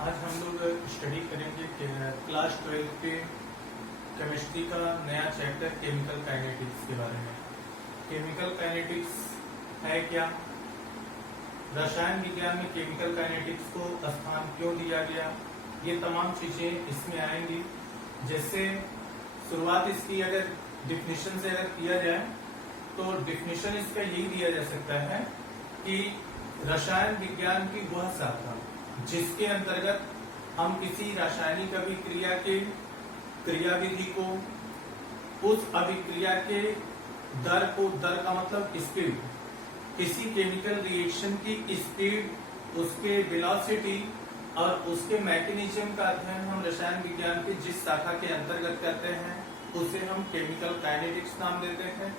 आज हम लोग स्टडी करेंगे क्लास 12 के केमिस्ट्री का नया चैप्टर केमिकल काइनेटिक्स के बारे में। केमिकल काइनेटिक्स है क्या, रसायन विज्ञान में केमिकल काइनेटिक्स को स्थान क्यों दिया गया, ये तमाम चीजें इसमें आएंगी। जैसे शुरुआत इसकी अगर डिफिनेशन से अगर किया जाए तो डिफिनेशन इसका यही दिया जा सकता है कि रसायन विज्ञान की वह शाखा जिसके अंतर्गत हम किसी रासायनिक अभिक्रिया के क्रियाविधि को, उस अभिक्रिया के दर का मतलब स्पीड, किसी केमिकल रिएक्शन की स्पीड, उसके वेलोसिटी और उसके मैकेनिज्म का अध्ययन हम रसायन विज्ञान के जिस शाखा के अंतर्गत करते हैं उसे हम केमिकल काइनेटिक्स नाम देते हैं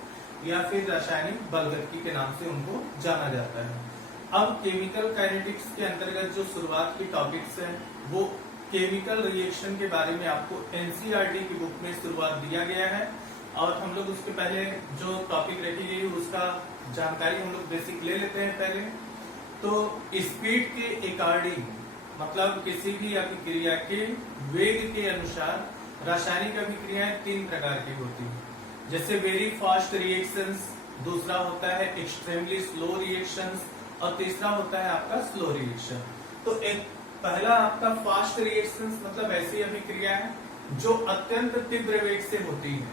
या फिर रासायनिक बलगतिकी के नाम से उनको जाना जाता है। अब केमिकल काइनेटिक्स के अंतर्गत जो शुरुआत की टॉपिक्स हैं वो केमिकल रिएक्शन के बारे में आपको एनसीईआरटी की बुक में शुरुआत दिया गया है और हम लोग उसके पहले जो टॉपिक रखी गई उसका जानकारी हम लोग बेसिक ले लेते हैं। पहले तो स्पीड के अकॉर्डिंग मतलब किसी भी अभिक्रिया के वेग के अनुसार रासायनिक अभिक्रियाएं तीन प्रकार की होती हैं, जैसे वेरी फास्ट रिएक्शंस, दूसरा होता है एक्सट्रीमली स्लो रिएक्शंस और तीसरा होता है आपका स्लो रिएक्शन। तो एक पहला आपका फास्ट रिएक्शंस मतलब ऐसी अभिक्रिया है जो अत्यंत तीव्र वेग से होती है,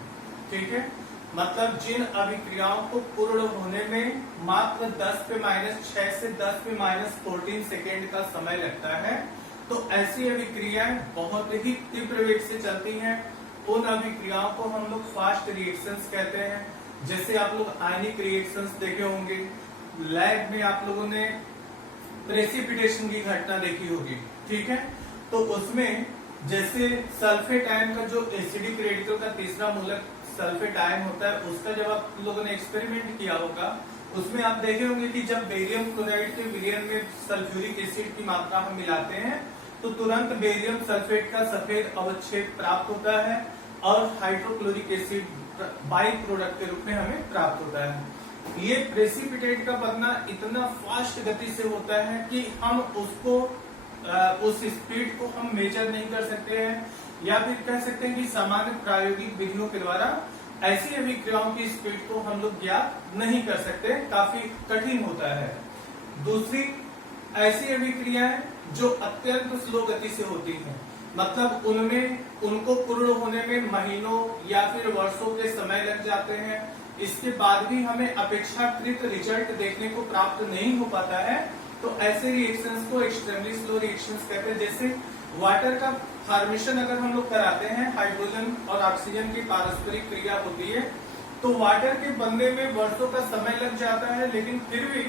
ठीक है, मतलब जिन अभिक्रियाओं को पूर्ण होने में मात्र 10⁻⁶ से 10⁻14 सेकेंड का समय लगता है, तो ऐसी अभिक्रियाएं बहुत ही तीव्र वेग से चलती हैं। उन अभिक्रियाओं को हम लोग फास्ट रिएक्शंस कहते हैं। जैसे आप लोग आयनिक रिएक्शंस देखे होंगे, लैब में आप लोगों ने प्रेसिपिटेशन की घटना देखी होगी, ठीक है, तो उसमें जैसे सल्फेट आयन का जो एसिडिक रेडिकल का तीसरा मूलक सल्फेट आयन होता है, उसका जब आप लोगों ने एक्सपेरिमेंट किया होगा उसमें आप देखे होंगे कि जब बेरियम क्लोराइड के विलयन में सल्फ्यूरिक एसिड की मात्रा हम मिलाते हैं तो तुरंत बेरियम सल्फेट का सफेद अवच्छेद प्राप्त होता है और हाइड्रोक्लोरिक एसिड बाई प्रोडक्ट के रूप में हमें प्राप्त होता है। ये प्रेसिपिटेट का बनना इतना फास्ट गति से होता है कि हम उसको उस स्पीड को हम मेजर नहीं कर सकते हैं या फिर कह सकते हैं कि सामान्य प्रायोगिक विधियों के द्वारा ऐसी अभिक्रियाओं की स्पीड को हम लोग ज्ञात नहीं कर सकते, काफी कठिन होता है। दूसरी ऐसी अभिक्रियाएं जो अत्यंत स्लो गति से होती हैं, मतलब उनको पूर्ण होने में महीनों या फिर वर्षों के समय लग जाते हैं, इसके बाद भी हमें अपेक्षाकृत रिजल्ट देखने को प्राप्त नहीं हो पाता है, तो ऐसे रिएक्शंस को एक्सट्रीमली स्लो रिएक्शंस कहते हैं। जैसे वाटर का फॉर्मेशन अगर हम लोग कराते हैं, हाइड्रोजन और ऑक्सीजन की पारस्परिक क्रिया होती है, तो वाटर के बनने में वर्षों का समय लग जाता है, लेकिन फिर भी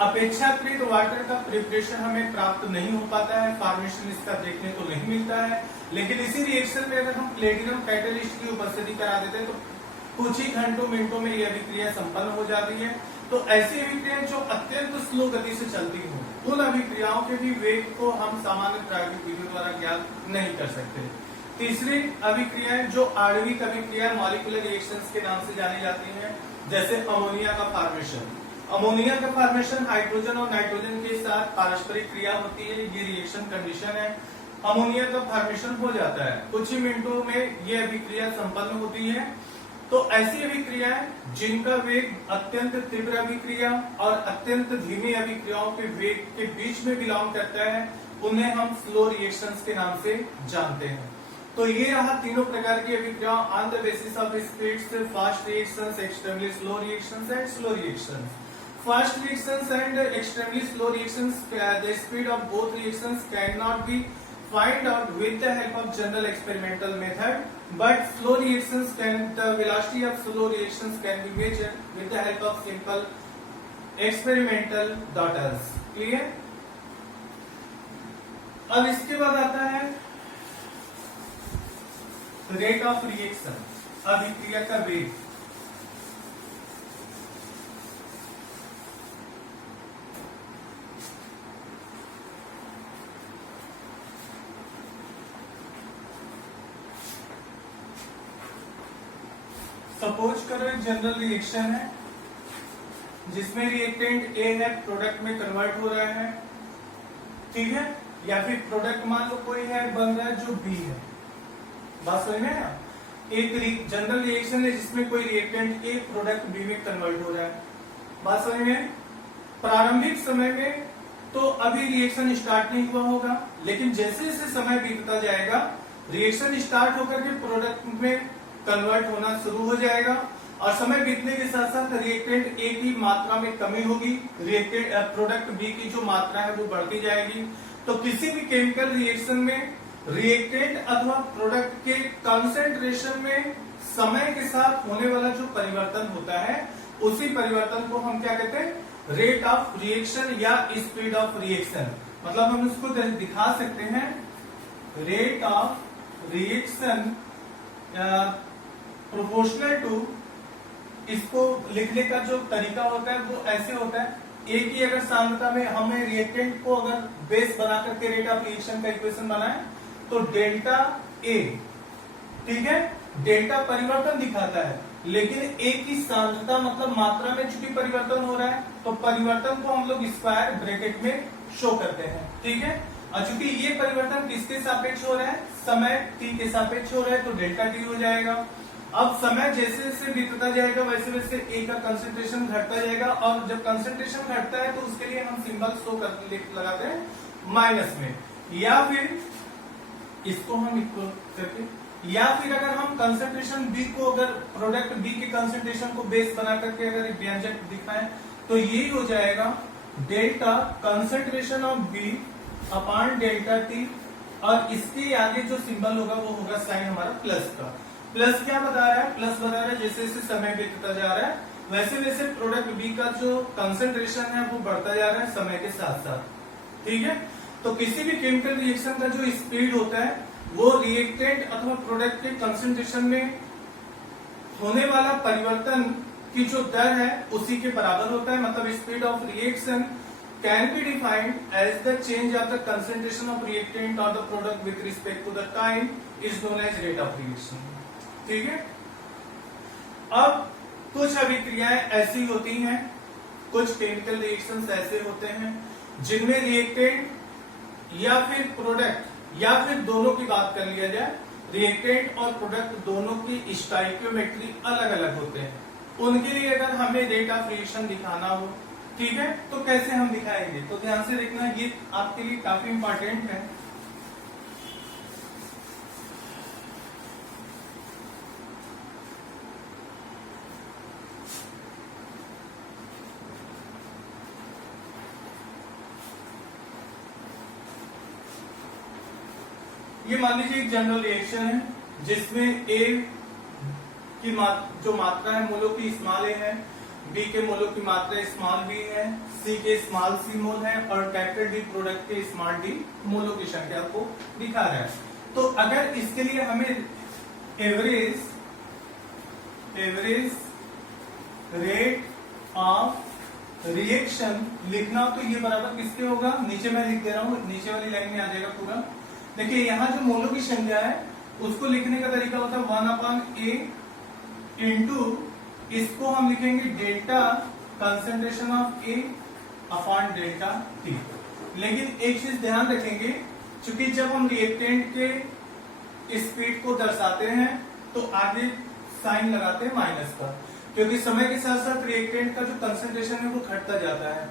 अपेक्षाकृत वाटर का प्रिपरेशन हमें प्राप्त नहीं हो पाता है, फॉर्मेशन इसका देखने को नहीं मिलता है। लेकिन इसी रिएक्शन में अगर हम प्लेटिनम कैटलिस्ट की उपस्थिति करा देते हैं तो कुछ ही घंटों मिनटों में ये अभिक्रिया संपन्न हो जाती है। तो ऐसी अभिक्रियाएं जो अत्यंत स्लो गति से चलती हो, उन अभिक्रियाओं के भी वेग को हम सामान्य प्रायोगिक विधियों द्वारा ज्ञात नहीं कर सकते। तीसरी अभिक्रियाएं जो आणविक अभिक्रिया मॉलिक्यूलर रिएक्शंस के नाम से जानी जाती हैं, जैसे अमोनिया का फॉर्मेशन। अमोनिया का फॉर्मेशन हाइड्रोजन और नाइट्रोजन के साथ पारस्परिक क्रिया होती है, ये रिएक्शन कंडीशन है। अमोनिया का फॉर्मेशन हो जाता है, कुछ ही मिनटों में ये अभिक्रिया संपन्न होती है। तो ऐसी अभिक्रियाएं जिनका वेग अत्यंत तीव्र अभिक्रिया और अत्यंत धीमी अभिक्रियाओं के वेग के बीच में बिलोंग करता है, उन्हें हम स्लो रिएक्शंस के नाम से जानते हैं। तो ये रहा तीनों प्रकार की अभिक्रियाओं on the basis of speeds, fast reactions, extremely slow reactions and slow reactions. Fast reactions and extremely slow reactions, the speed of both reactions cannot be find out with the help of general experimental method, but slow reactions the velocity of slow reactions can be measured with the help of simple experimental datas. Clear? अब इसके बाद आता है rate of reaction, अभिक्रिया का वेग। Suppose करो एक जनरल रिएक्शन है जिसमें रिएक्टेंट ए है, प्रोडक्ट में कन्वर्ट हो रहा है, ठीक है। या फिर प्रोडक्ट मान लो कोई है बन रहा है जो बी है, बात समझ में है। एक जनरल रिएक्शन है जिसमें कोई रिएक्टेंट ए प्रोडक्ट बी में कन्वर्ट हो रहा है, बात समझ में। प्रारंभिक समय में तो अभी रिएक्शन स्टार्ट नहीं हुआ होगा, लेकिन जैसे जैसे समय बीतता जाएगा रिएक्शन स्टार्ट होकर के प्रोडक्ट में कन्वर्ट होना शुरू हो जाएगा, और समय बीतने के साथ साथ रिएक्टेंट ए की मात्रा में कमी होगी, रिएक्टेंट प्रोडक्ट बी की जो मात्रा है वो बढ़ती जाएगी। तो किसी भी केमिकल रिएक्शन में रिएक्टेंट अथवा प्रोडक्ट के कंसेंट्रेशन में समय के साथ होने वाला जो परिवर्तन होता है उसी परिवर्तन को हम क्या कहते हैं, रेट ऑफ रिएक्शन या स्पीड ऑफ रिएक्शन। मतलब हम इसको दिखा सकते हैं rate of reaction proportional to, इसको लिखने का जो तरीका होता है वो ऐसे होता है, ए की अगर सांद्रता में हमें रिएक्टेंट को अगर बेस बना करके रेट ऑफ रिएक्शन का इक्वेशन बनाए तो डेल्टा ए, ठीक है, डेल्टा परिवर्तन दिखाता है, लेकिन ए की सांद्रता मतलब मात्रा में चूंकि परिवर्तन हो रहा है तो परिवर्तन को हम लोग स्क्वायर ब्रैकेट में शो करते हैं, ठीक है। और चूंकि ये परिवर्तन किसके सापेक्ष हो रहा है, समय टी के सापेक्ष हो रहा है, तो डेल्टा टी हो जाएगा। अब समय जैसे जैसे बीतता जाएगा वैसे वैसे ए का कंसेंट्रेशन घटता जाएगा, और जब कंसेंट्रेशन घटता है तो उसके लिए हम सिंबल शो लगाते हैं माइनस में, या फिर इसको हम इक्वल करके, या फिर अगर हम कंसेंट्रेशन बी को, अगर प्रोडक्ट बी के कंसेंट्रेशन को बेस बना करके अगर एक व्यंजक दिखाएं तो ये हो जाएगा delta concentration of B upon delta T, और इसके आगे जो सिंबल होगा वो होगा साइन हमारा प्लस का। प्लस क्या बता रहा है, प्लस बता रहा है जैसे जैसे समय बीतता जा रहा है वैसे वैसे प्रोडक्ट बी का जो कंसेंट्रेशन है वो बढ़ता जा रहा है समय के साथ साथ, ठीक है। तो किसी भी केमिकल रिएक्शन का जो स्पीड होता है वो रिएक्टेंट अथवा प्रोडक्ट के कंसेंट्रेशन में होने वाला परिवर्तन की जो दर है उसी के बराबर होता है। मतलब speed of reaction can be defined as the change of the concentration of reactant और the product with respect to the time is known as rate of reaction, ठीक है। अब कुछ अभिक्रियाएं ऐसी होती हैं, कुछ केमिकल रिएक्शंस ऐसे होते हैं जिनमें रिएक्टेंट या फिर प्रोडक्ट या फिर दोनों की बात कर लिया जाए, रिएक्टेंट और प्रोडक्ट दोनों की स्टोइकियोमेट्री अलग अलग होते हैं। उनके लिए अगर हमें रेट ऑफ रिएक्शन दिखाना हो, ठीक है, तो कैसे हम दिखाएंगे, तो ध्यान से देखना, ये आपके लिए काफी इंपॉर्टेंट है। ये मान लीजिए एक जनरल रिएक्शन है जिसमें ए की जो मात्रा है मोलों की स्मॉल ए है, बी के मोलों की मात्रा स्मॉल बी है, सी के स्मॉल सी मोल है, और कैपिटल डी प्रोडक्ट के स्मॉल डी मोलों की संख्या को दिखा रहा है। तो अगर इसके लिए हमें एवरेज रेट ऑफ रिएक्शन लिखना हो तो ये बराबर किसके होगा, नीचे मैं लिख दे रहा हूं, नीचे वाली लाइन में आ जाएगा पूरा। देखिए यहाँ जो मोलों की संख्या है उसको लिखने का तरीका होता है 1/A इंटू, इसको हम लिखेंगे delta concentration of A upon delta T. लेकिन एक चीज ध्यान रखेंगे, क्योंकि जब हम रिएक्टेंट के स्पीड को दर्शाते हैं तो आगे साइन लगाते हैं माइनस का, क्योंकि समय के साथ साथ रिएक्टेंट का जो कंसेंट्रेशन है वो घटता जाता है।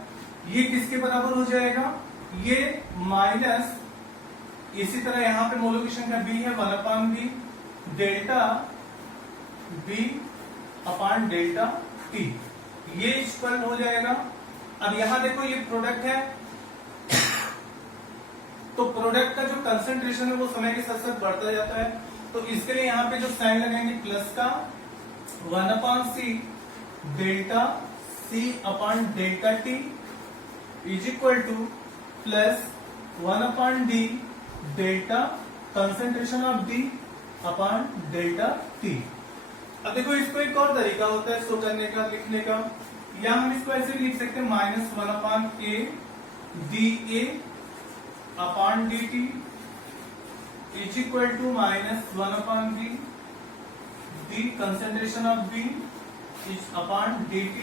ये किसके बराबर हो जाएगा, ये माइनस, इसी तरह यहाँ पे मोलों की संख्या बी है 1/B delta B upon delta T, ये इक्वल हो जाएगा। अब यहाँ देखो ये प्रोडक्ट है तो प्रोडक्ट का जो कंसेंट्रेशन है वो समय के साथ साथ बढ़ता जाता है, तो इसके लिए यहाँ पे जो साइन लगाएंगे प्लस का 1/C delta C upon delta T is equal to plus 1/D delta concentration of D upon delta T. अब देखो इसको एक और तरीका होता है शो करने का, लिखने का, या हम इसको ऐसे भी लिख सकते हैं -1/A dA upon dt is equal to -1/B D concentration of B is upon dt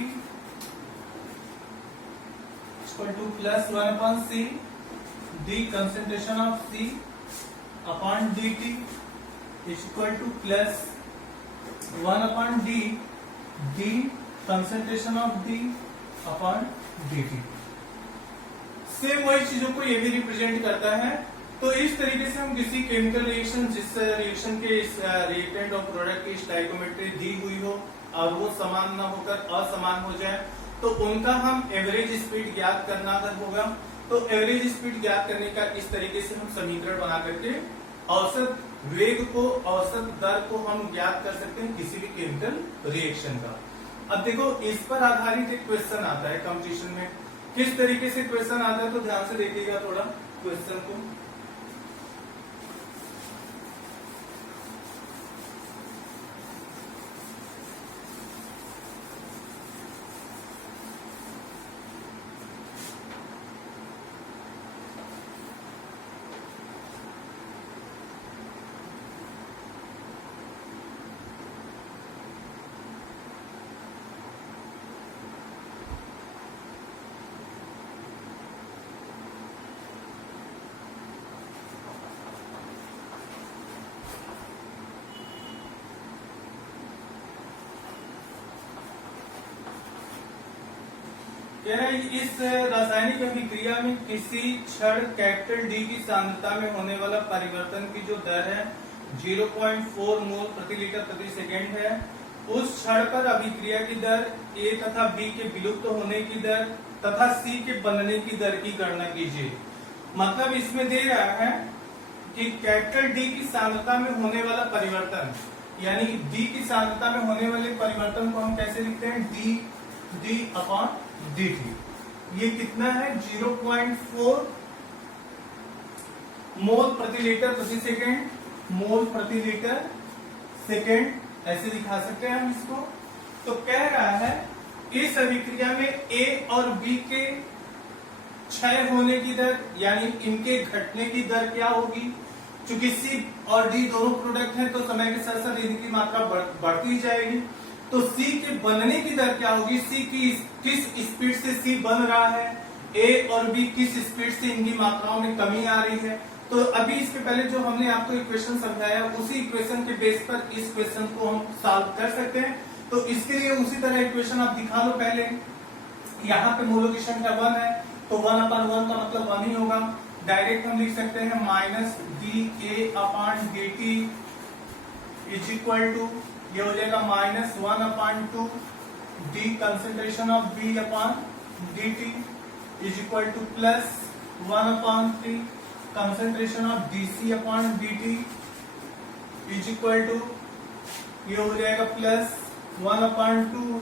equal to plus 1/C D concentration of C upon D T is equal to plus 1 upon D D concentration of D upon D T. Same वही चीजों को ये भी represent करता है। तो इस तरीके से हम किसी केमिकल रिएक्शन, जिस रिएक्शन के रिएक्टेंट और प्रोडक्ट की स्टाइकोमेट्री दी हुई हो और वो समान न होकर असमान हो जाए, तो उनका हम एवरेज स्पीड ज्ञात करना अगर होगा, तो एवरेज स्पीड ज्ञात करने का इस तरीके से हम समीकरण बना करके औसत वेग को, औसत दर को हम ज्ञात कर सकते हैं किसी भी केमिकल रिएक्शन का। अब देखो, इस पर आधारित एक क्वेश्चन आता है कंपटीशन में। किस तरीके से क्वेश्चन आता है, तो ध्यान से देखिएगा थोड़ा क्वेश्चन को। कह रहा है इस रासायनिक अभिक्रिया में किसी क्षण कैपिटल डी की सांद्रता में होने वाला परिवर्तन की जो दर है 0.4 मोल प्रति लीटर प्रति सेकेंड है, उस क्षण पर अभिक्रिया की दर ए तथा बी के विलुप्त होने की दर तथा सी के बनने की दर की गणना कीजिए। मतलब इसमें दे रहा है कि कैपिटल डी की सांद्रता में होने वाला परिवर्तन, यानी डी की सांद्रता में होने वाले परिवर्तन को हम कैसे लिखते हैं, डी अपॉन डी टी। ये कितना है, 0.4 मोल प्रति लीटर प्रति सेकेंड, मोल प्रति लीटर सेकेंड, ऐसे दिखा सकते हैं हम इसको। तो कह रहा है इस अभिक्रिया में ए और बी के क्षय होने की दर, यानी इनके घटने की दर क्या होगी। चूंकि सी और डी दोनों प्रोडक्ट हैं, तो समय के साथ साथ इनकी मात्रा बढ़ती जाएगी। तो सी के बनने की दर क्या होगी, सी की किस स्पीड से सी बन रहा है, ए और बी किस स्पीड से इनकी मात्राओं में कमी आ रही है। तो अभी इसके पहले जो हमने आपको इक्वेशन समझाया, उसी इक्वेशन के बेस पर इस क्वेश्चन को हम सॉल्व कर सकते हैं। तो इसके लिए उसी तरह इक्वेशन आप दिखा लो पहले। यहाँ पे मोलों की संख्या 1 है, तो 1/1 का मतलब 1 ही होगा। डायरेक्ट हम लिख सकते हैं minus D A upon D T is equal to, ये हो जाएगा -1/2 D concentration of B upon D T is equal to plus 1/3 concentration of D C upon D T is equal to, ये हो जाएगा plus 1/2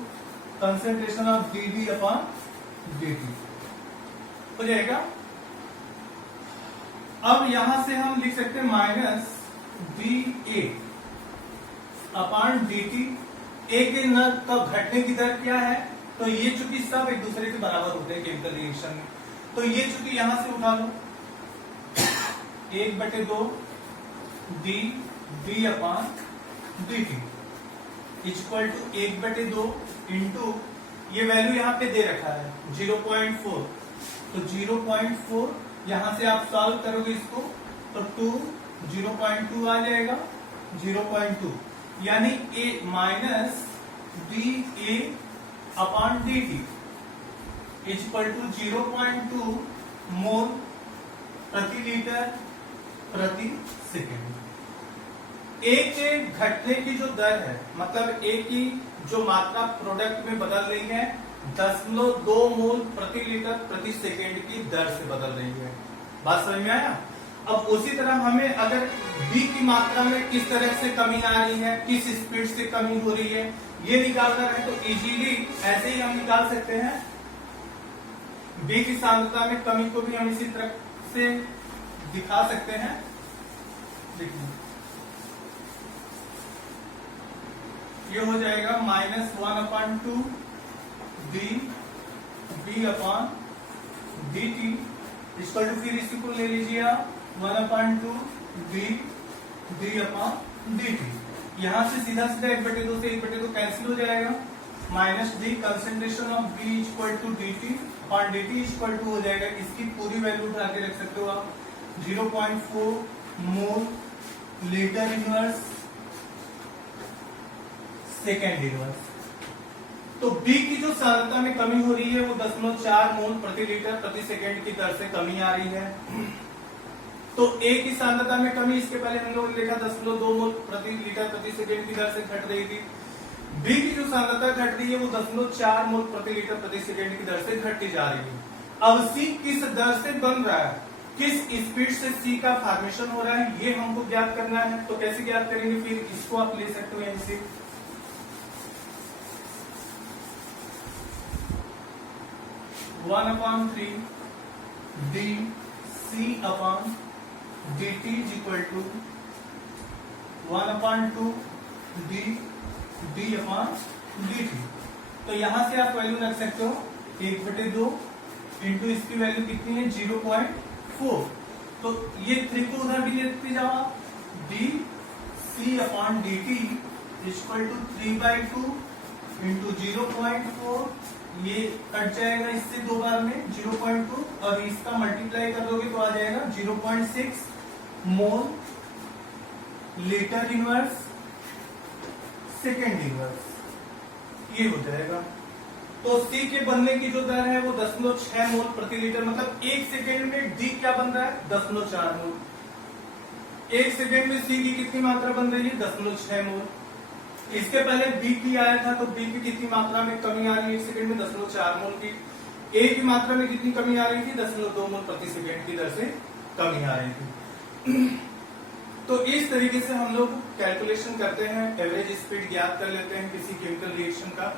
concentration of D D upon D T हो जाएगा। अब यहां से हम लिख सकते हैं minus D A upon D T. A के न का घटने की दर क्या है, तो ये चूंकि सब एक दूसरे के बराबर होते हैं केमिकल रिएक्शन में, तो ये चूंकि यहां से उठा लो 1/2 D D upon D T equal to 1/2 into, ये वैल्यू यहाँ पे दे रखा है 0.4, तो 0.4 यहां से आप सॉल्व करोगे इसको, तो 0.2 आ जाएगा, 0.2 यानी A minus D A upon D T equal to 0.2 mole प्रति लीटर प्रति सेकेंड। ए के घटने की जो दर है, मतलब ए की जो मात्रा प्रोडक्ट में बदल रही है 0.2 मोल प्रति लीटर प्रति सेकेंड की दर से बदल रही है। बात समझ में आया। अब उसी तरह हमें अगर बी की मात्रा में किस तरह से कमी आ रही है, किस स्पीड से कमी हो रही है, ये निकालना है तो इजीली ऐसे ही हम निकाल सकते हैं। बी की सांद्रता में कमी को भी हम इसी तरह से दिखा सकते हैं। देखिए ये हो जाएगा -1/2 D B upon D T equal to, फिर इसी को ले लीजिए आप 1/2 D D upon D T. यहां से सीधा 1/2 से 1/2 कैंसिल हो जाएगा, minus D concentration of B equal to D T और डी टी इक्वल टू हो जाएगा, इसकी पूरी वैल्यू उठा के रख सकते हो आप 0.4 mole litre inverse second inverse. तो बी की जो सांद्रता में कमी हो रही है वो 0.4 मोल प्रति लीटर प्रति सेकेंड की दर से कमी आ रही है। तो ए की सांद्रता में कमी इसके पहले हम लोगों ने देखा 0.2 मोल प्रति लीटर प्रति सेकेंड की दर से घट रही थी। बी की जो सांद्रता घट रही है वो 0.4 मोल प्रति लीटर प्रति सेकेंड की दर से घटती जा रही है। अब सी किस दर से बन रहा है, किस स्पीड से सी का फॉर्मेशन हो रहा है, ये हमको ज्ञात करना है। तो कैसे ज्ञात करेंगे, फिर इसको आप ले सकते हो यहीं से 1/3 D C upon D T is equal to 1/2 D D upon D T. तो यहां से आप वैल्यू रख सकते हो 1/2 इंटू इसकी वैल्यू कितनी है 0.4। तो ये 3 को उधर भी लेते जाओ आप, D C upon D T equal to 3/2 into 0.4, ये कट जाएगा इससे दो बार में 0.2 और इसका मल्टीप्लाई कर दोगे तो आ जाएगा 0.6 mole litre inverse second inverse, ये हो जाएगा। तो सी के बनने की जो दर है वो 0.6 मोल प्रति लीटर, मतलब एक सेकेंड में डी क्या बन रहा है 0.4 मोल। एक सेकेंड में सी की कितनी मात्रा बन रही है 0.6 मोल। इसके पहले बी की आया था तो बी की कितनी मात्रा में कमी आ रही है एक सेकेंड में 0.4 मोल की। ए की मात्रा में कितनी कमी आ रही थी 0.2 मोल प्रति सेकेंड की दर से कमी आ रही थी। तो इस तरीके से हम लोग कैलकुलेशन करते हैं, एवरेज स्पीड ज्ञात कर लेते हैं किसी केमिकल रिएक्शन का।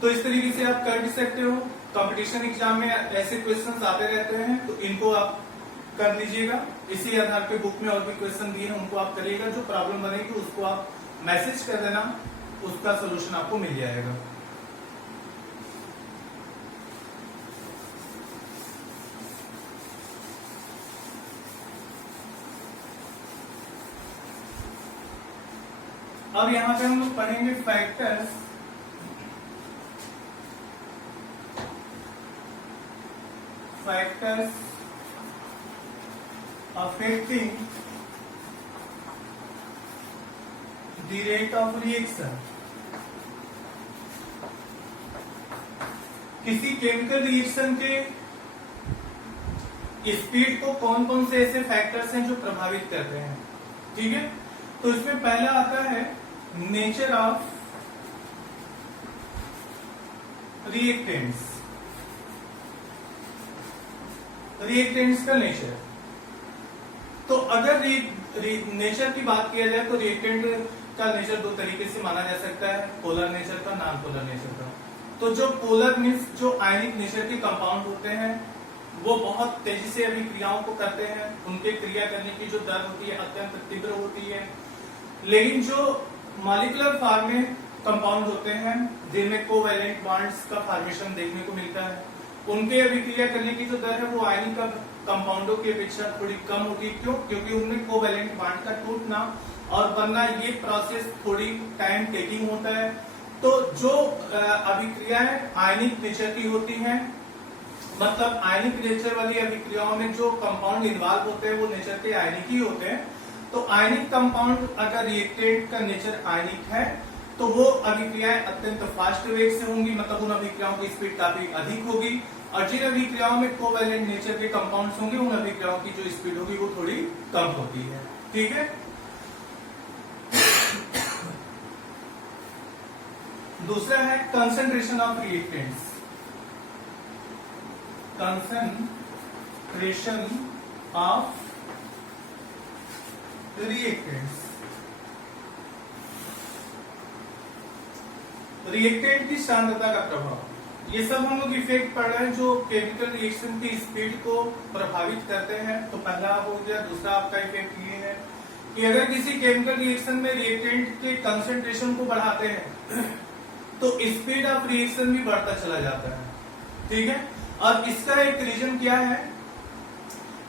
तो इस तरीके से आप कर भी सकते हो। कंपटीशन एग्जाम में ऐसे क्वेश्चंस आते रहते हैं तो इनको आप कर लीजिएगा। इसी आधार पे बुक में और भी क्वेश्चन दिए हैं उनको आप करिएगा। जो प्रॉब्लम बनेगी उसको आप मैसेज कर देना, उसका सोल्यूशन आपको मिल जाएगा। अब यहां पे हम लोग पढ़ेंगे factors affecting the rate of reaction। किसी केमिकल रिएक्शन के स्पीड को कौन कौन से ऐसे फैक्टर्स हैं जो प्रभावित करते हैं, ठीक है। तो इसमें पहला आता है नेचर ऑफ रिएक्टेंट्स, रिएक्टेंट्स का नेचर। तो अगर नेचर की बात किया जाए तो रिएक्टेंट का नेचर दो तरीके से माना जा सकता है, पोलर नेचर का, नॉन पोलर नेचर का। तो जो पोलर मीन्स जो आयनिक नेचर के कंपाउंड होते हैं वो बहुत तेजी से अभिक्रियाओं को करते हैं, उनके क्रिया करने की जो दर होती है अत्यंत तीव्र होती है। लेकिन जो मॉलिक्यूलर फॉर्म में कंपाउंड होते हैं जिनमें कोवैलेंट बॉन्ड्स का फॉर्मेशन देखने को मिलता है, उनके अभिक्रिया करने की जो दर है वो आयनिक कंपाउंडों की अपेक्षा थोड़ी कम होती है। क्यों? क्योंकि उनमें कोवैलेंट बॉन्ड का टूटना और बनना ये प्रोसेस थोड़ी टाइम टेकिंग होता है। तो जो अभिक्रियाएं आयनिक नेचर की होती हैं, मतलब आयनिक नेचर वाली अभिक्रियाओं में जो कंपाउंड इन्वॉल्व होते हैं वो नेचर के आयनिक ही होते हैं। तो आयनिक कंपाउंड अगर रिएक्टेंट का नेचर आयनिक है तो वो अभिक्रियाएं अत्यंत फास्ट वेग से होंगी, मतलब उन अभिक्रियाओं की स्पीड काफी अधिक होगी। और जिन अभिक्रियाओं में कोवैलेंट नेचर के कंपाउंड्स होंगे उन अभिक्रियाओं की जो स्पीड होगी वो थोड़ी कम होती है, ठीक है। दूसरा है concentration of reactants, concentration of reactants. Reactant की सांद्रता का प्रभाव, ये सब हम लोग इफेक्ट पढ़ रहे हैं जो केमिकल रिएक्शन की स्पीड को प्रभावित करते हैं। तो पहला हो गया। दूसरा आपका इफेक्ट ये है कि अगर किसी केमिकल रिएक्शन में रिएक्टेंट के कंसंट्रेशन को बढ़ाते हैं तो स्पीड ऑफ रिएक्शन भी बढ़ता चला जाता है, ठीक है। और इसका एक रीजन क्या है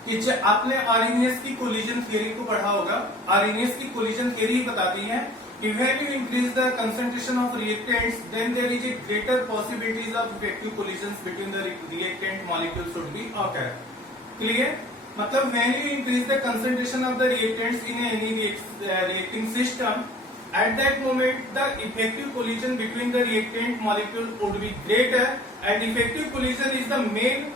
कि जब आपने आर्हेनियस की कोलिजन थ्योरी को पढ़ा होगा, आर्हेनियस की कोलिजन थ्योरी बताती है कि when you increase the concentration of reactants, then there is a greater possibilities of effective collisions between the reactant molecules should be occur. Clear? मतलब when you increase the concentration of the reactants in any reacting system, at that moment the effective collision between the reactant molecule would be greater, and effective collision is the main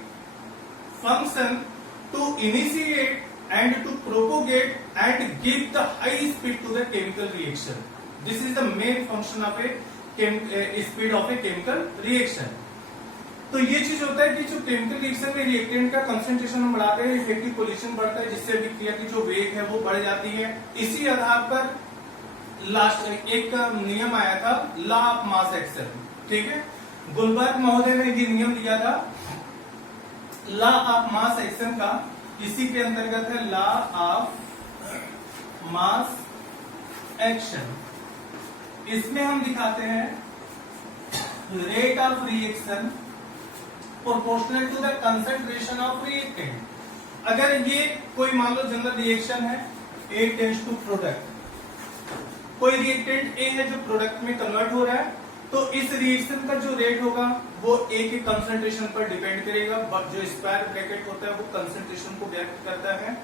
function to initiate and to propagate and give the high speed to the chemical reaction. This is the main function of a speed of a chemical reaction. तो ये चीज होता है कि जो chemical reaction में reactant का concentration हम बढ़ाते हैं, इफेक्टिव पोजीशन बढ़ता है, जिससे अभिक्रिया की जो वेग है वो बढ़ जाती है। इसी आधार पर लास्ट एक नियम आया था, लॉ ऑफ मास एक्शन। ठीक है, गुलबर्ग महोदय ने ये नियम दिया था लॉ ऑफ मास एक्शन का। इसी के अंतर्गत है लॉ ऑफ मास एक्शन। इसमें हम दिखाते हैं rate of reaction proportional to the concentration of reactant. अगर ये कोई मान लो जनरल रिएक्शन है, A टेंड्स टू प्रोडक्ट, कोई रिएक्टेंट A है जो प्रोडक्ट में कन्वर्ट हो रहा है, तो इस रिएक्शन का जो रेट होगा वो A के कंसंट्रेशन पर डिपेंड करेगा। जो स्क्वायर ब्रैकेट होता है वो कंसंट्रेशन को व्यक्त करता है।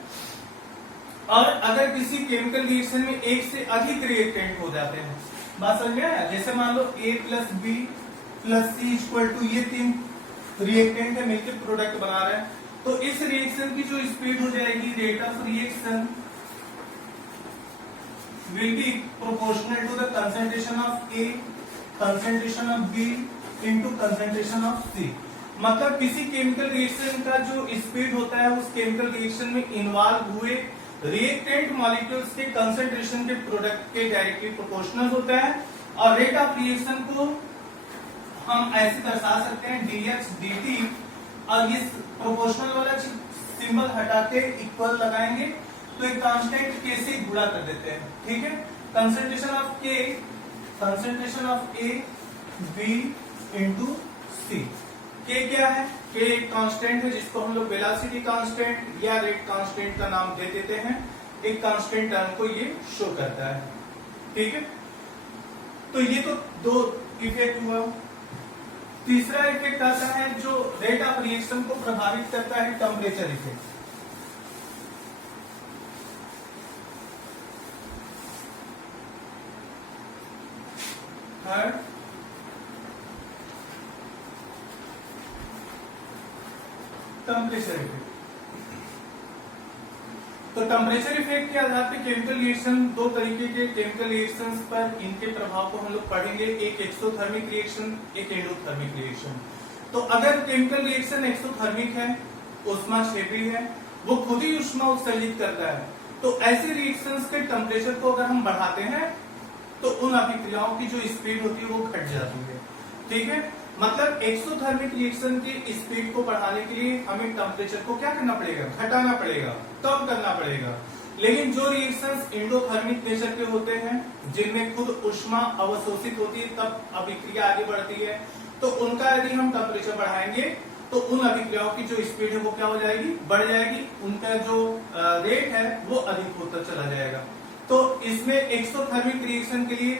और अगर किसी केमिकल रिएक्शन में एक से अधिक रिएक्टेंट हो जाते हैं, बात समझ में आया? जैसे मान लो A plus B plus C equal to ये 3 रिएक्टेंट है, मिलकर प्रोडक्ट बना रहे हैं, तो इस रिएक्शन की जो स्पीड हो जाएगी, rate of reaction will be proportional to the concentration of A, concentration of B into concentration of C। मतलब किसी केमिकल रिएक्शन का जो स्पीड होता है उस केमिकल रिएक्शन में इन्वॉल्व हुए रिएक्टेंट मॉलिक्यूल्स के कंसंट्रेशन के प्रोडक्ट के डायरेक्टली प्रोपोर्शनल होता है। और रेट ऑफ रिएक्शन को हम ऐसे दर्शा सकते हैं dx dt, और इस प्रोपोर्शनल वाला सिंबल हटा के इक्वल लगाएंगे तो एक कांस्टेंट k से गुणा कर देते हैं। ठीक है, concentration of k, concentration of A B into C। k क्या है? k एक कांस्टेंट है जिसको हम लोग वेलोसिटी कांस्टेंट या रेट कांस्टेंट का नाम दे देते हैं। एक कांस्टेंट टर्म को ये शो करता है। ठीक है, तो ये तो दो इफेक्ट हुआ। तीसरा इफेक्ट आता है जो रेट ऑफ रिएक्शन को प्रभावित करता है, temperature effect. Third, temperature effect. तो टेम्परेचर इफेक्ट के आधार पर केमिकल रिएक्शन, दो तरीके के केमिकल रिएक्शंस पर इनके प्रभाव को हम लोग पढ़ेंगे, एक एक्सोथर्मिक रिएक्शन, एक एंडोथर्मिक रिएक्शन। तो अगर केमिकल रिएक्शन एक्सोथर्मिक है, ऊष्माक्षेपी है, वो खुद ही ऊष्मा उत्सर्जित करता है, तो ऐसे रिएक्शंस के टेम्परेचर को अगर हम बढ़ाते हैं तो उन अभिक्रियाओं की जो स्पीड होती है वो घट जाती है। ठीक है, मतलब एक्सोथर्मिक रिएक्शन की स्पीड को बढ़ाने के लिए हमें टेम्परेचर को क्या करना पड़ेगा? घटाना पड़ेगा, कम करना पड़ेगा। लेकिन जो रिएक्शंस एंडोथर्मिक नेचर के होते हैं, जिनमें खुद ऊष्मा अवशोषित होती है, तब अभिक्रिया आगे बढ़ती है, तो उनका यदि हम टेम्परेचर बढ़ाएंगे तो उन अभिक्रियाओं की जो स्पीड है वो क्या हो जाएगी? बढ़ जाएगी। उनका जो रेट है वो अधिक होता चला जाएगा। तो इसमें एक्सोथर्मिक रिएक्शन के लिए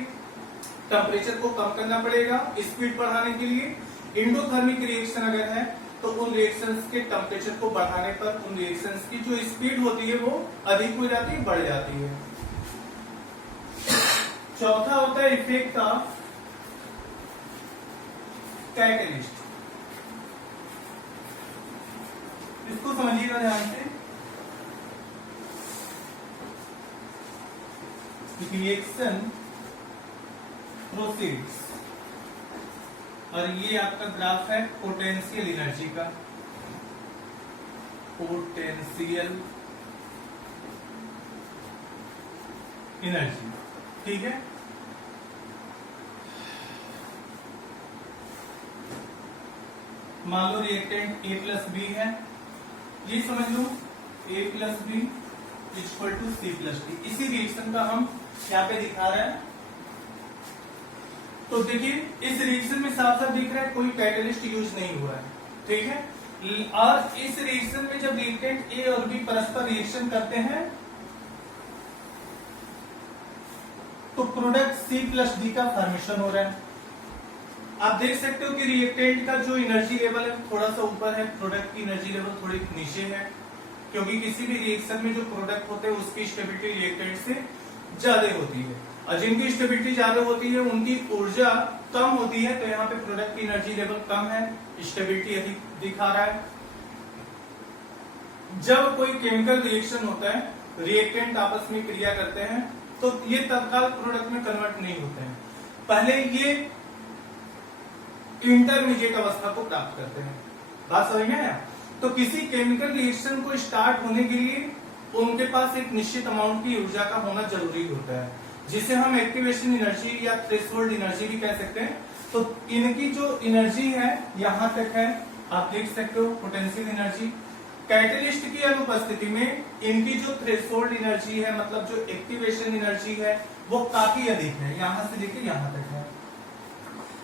टेम्परेचर को कम करना पड़ेगा स्पीड बढ़ाने के लिए। एंडोथर्मिक रिएक्शन अगर है तो उन रिएक्शंस के टेम्परेचर को बढ़ाने पर उन रिएक्शंस की जो स्पीड होती है वो अधिक हो जाती है, बढ़ जाती है। चौथा होता है इफेक्ट ऑफ कैटलिस्ट। इसको समझिएगा ध्यान से। रिएक्शन प्रोसीड्स, और ये आपका ग्राफ है पोटेंशियल एनर्जी का, पोटेंशियल एनर्जी। ठीक है, मान लो रिएक्टेंट A प्लस बी है, ये समझ लो A plus B equal to C plus D. इसी रिएक्शन का हम यहाँ पे दिखा रहे हैं। तो देखिए इस रिएक्शन में साफ साफ दिख रहा है कोई कैटलिस्ट यूज नहीं हुआ है। ठीक है, और इस रिएक्शन में जब रिएक्टेंट A और B परस्पर रिएक्शन करते हैं तो प्रोडक्ट C+D का फॉर्मेशन हो रहा है। आप देख सकते हो कि रिएक्टेंट का जो एनर्जी लेवल है थोड़ा सा ऊपर है, प्रोडक्ट की एनर्जी लेवल थोड़ी नीचे है, क्योंकि किसी भी रिएक्शन में जो प्रोडक्ट होते हैं उसकी स्टेबिलिटी रिएक्टेंट से ज्यादा होती है, और जिनकी स्टेबिलिटी ज्यादा होती है उनकी ऊर्जा कम होती है, तो यहाँ पे प्रोडक्ट की एनर्जी लेवल कम है, स्टेबिलिटी अधिक दिखा रहा है। जब कोई केमिकल रिएक्शन होता है, रिएक्टेंट आपस में क्रिया करते हैं, तो ये तत्काल प्रोडक्ट में कन्वर्ट नहीं होते हैं, पहले ये इंटरमीडिएट अवस्था को प्राप्त करते हैं। बात समझ में आया? तो किसी केमिकल रिएक्शन को स्टार्ट होने के लिए उनके पास एक निश्चित अमाउंट की ऊर्जा का होना जरूरी होता है, जिसे हम एक्टिवेशन एनर्जी या थ्रेशोल्ड एनर्जी भी कह सकते हैं। तो इनकी जो एनर्जी है यहां तक है, आप देख सकते हो पोटेंशियल एनर्जी। कैटलिस्ट की अनुपस्थिति में इनकी जो थ्रेशोल्ड एनर्जी है, मतलब जो एक्टिवेशन एनर्जी है, वो काफी अधिक है, यहां से लेकर यहां तक है।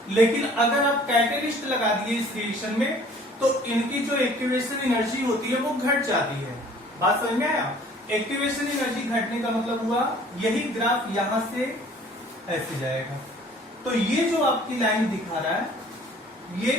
लेकिन अगर आप कैटलिस्ट लगा दिए इस रिएक्शन में, तो इनकी जो एक्टिवेशन एनर्जी होती है वो घट जाती है। बात समझ में आया? एक्टिवेशन एनर्जी घटने का मतलब हुआ यही ग्राफ यहां से ऐसे जाएगा। तो ये जो आपकी लाइन दिखा रहा है, ये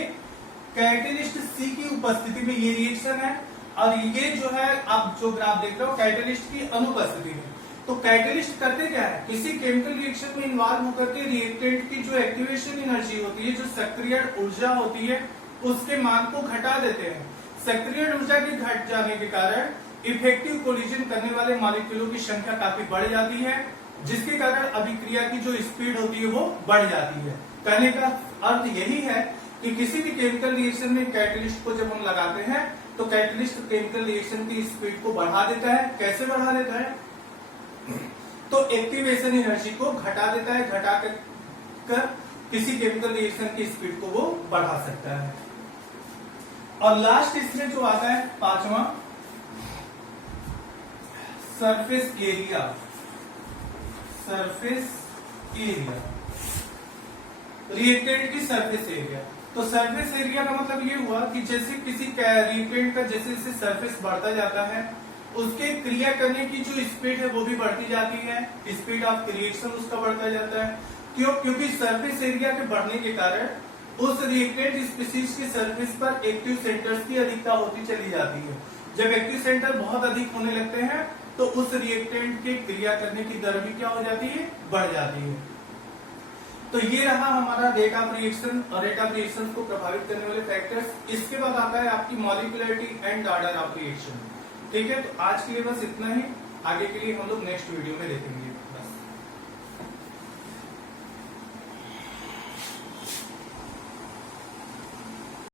कैटलिस्ट C की उपस्थिति में ये रिएक्शन है, और ये जो है आप जो ग्राफ देख रहे हो कैटलिस्ट की अनुपस्थिति में। तो कैटलिस्ट करते क्या है, किसी केमिकल रिएक्शन में इन्वॉल्व होकर के रिएक्टेंट की जो एक्टिवेशन एनर्जी होती है, जो सक्रिय ऊर्जा होती है, उसके मान को घटा देते हैं। सक्रिय ऊर्जा के घट जाने के कारण इफेक्टिव कोलिजन करने वाले मॉलिक्यूलों की संख्या काफी बढ़ जाती है, जिसके कारण अभिक्रिया की जो स्पीड होती है वो बढ़ जाती है। कहने का अर्थ यही है कि किसी भी केमिकल रिएक्शन में कैटलिस्ट को जब हम लगाते हैं, तो कैटलिस्ट केमिकल रिएक्शन की स्पीड को बढ़ा देता है। कैसे बढ़ा देता है? तो एक्टिवेशन एनर्जी को घटा देता है, घटा कर किसी केमिकल रिएक्शन की स्पीड को वो बढ़ा सकता है। और लास्ट इसमें जो आता है पांचवा, surface area. Surface area, reactant की सरफेस एरिया। तो सरफेस एरिया का मतलब ये हुआ कि जैसे किसी रिएक्टेंट का जैसे जैसे सरफेस बढ़ता जाता है, उसके क्रिया करने की जो स्पीड है वो भी बढ़ती जाती है, स्पीड ऑफ रिएक्शन उसका बढ़ता जाता है। क्यों? क्योंकि सरफेस एरिया के बढ़ने के कारण उस रिएक्टेंट स्पीशीज के सरफेस पर एक्टिव सेंटर्स की अधिकता होती चली जाती है। जब एक्टिव सेंटर बहुत अधिक होने लगते हैं, तो उस रिएक्टेंट के क्रिया करने की दर भी क्या हो जाती है? बढ़ जाती है। तो ये रहा हमारा रेट ऑफ रिएक्शन और रेट ऑफ रिएक्शन को प्रभावित करने वाले फैक्टर्स। इसके बाद आता है आपकी molecularity and order of reaction. ठीक है, तो आज के लिए बस इतना ही, आगे के लिए हम लोग नेक्स्ट वीडियो में देखेंगे।